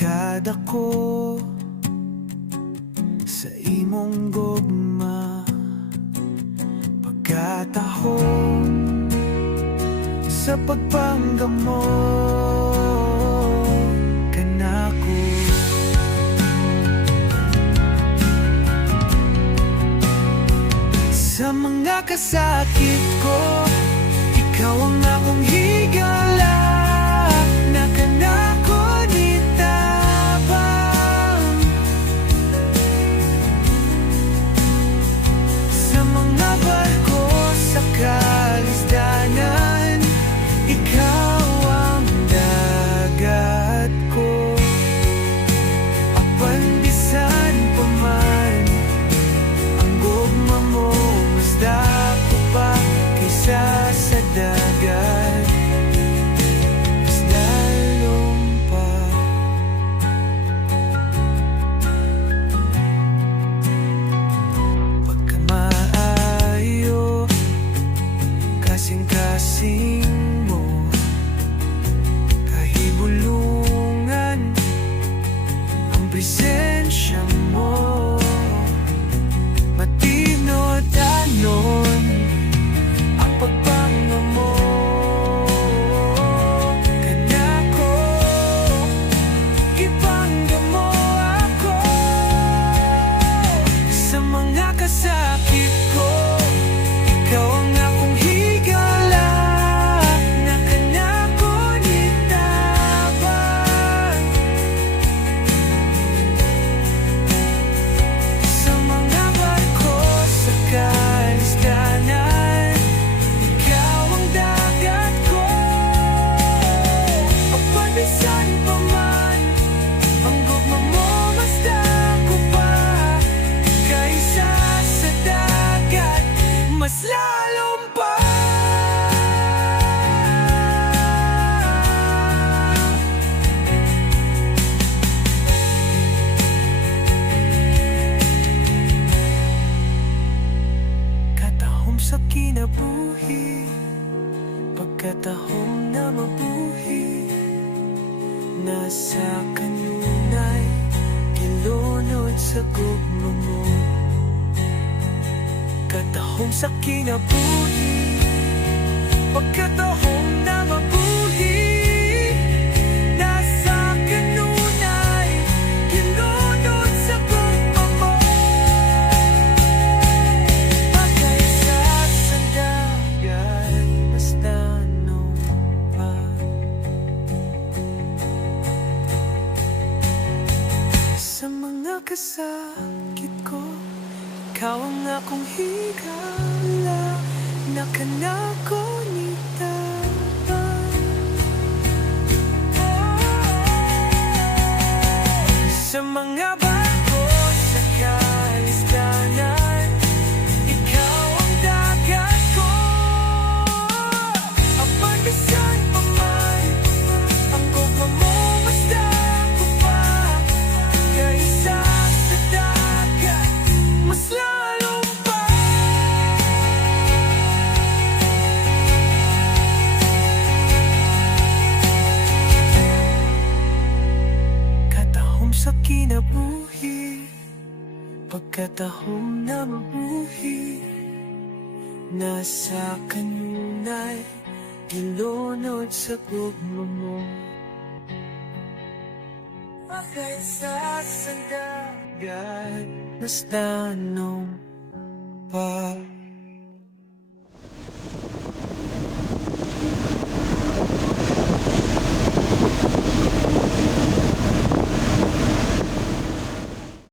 Kada ko sa imong gugma, pagkatahon sa pagpanggamo kanako. Sa mga kasakit ko, ikaw ang akong higala, na kanako ni tabang. Sa mga barko sa kalisdanan, ikaw ang dagat ko. Apan bisan pa man ang gugma mo, mas dako pa kaysa sa dagat, mas lalong pa. Pagkamaayo, kasing-kasing mo, kahibulungan ang presensya mo. Matino-tanon ang pagpangamo kanako, ipanggamo ako. Sa mga kasakit ko, ikaw ang akong higala, na kanako ni tabang. Sa mga barko sa kalisdanan, ikaw ang dagat ko. Apan bisan pa man ang gugma mo, mas dako pa kaysa sa dagat, mas lalong pa. Katahom sa kinabuhi, pagkatahom na mabuhi, nasa kanunay gilunod sa gugma mo. Katahom sa kinabuhi, pagkatahom na mabuhi, nasa kanunay gilunod sa gugma mo. Pagkaysa sa dagat, mas tanong pa. Sa mga kasakit ko, ikaw ang akong higala, na kanako ni tabang. Sa mga barko sa kalisdanan, ikaw ang dagat ko. Apan bisan pa man ang gugma mo, mas dako pa kaysa sa dagat, mas lalong pa. Katahom sa kinabuhi, pagkatahom na mabuhi, nasa kanunay gilunod sa gugma mo. Pagkaysa sa dagat, mas tanong pa.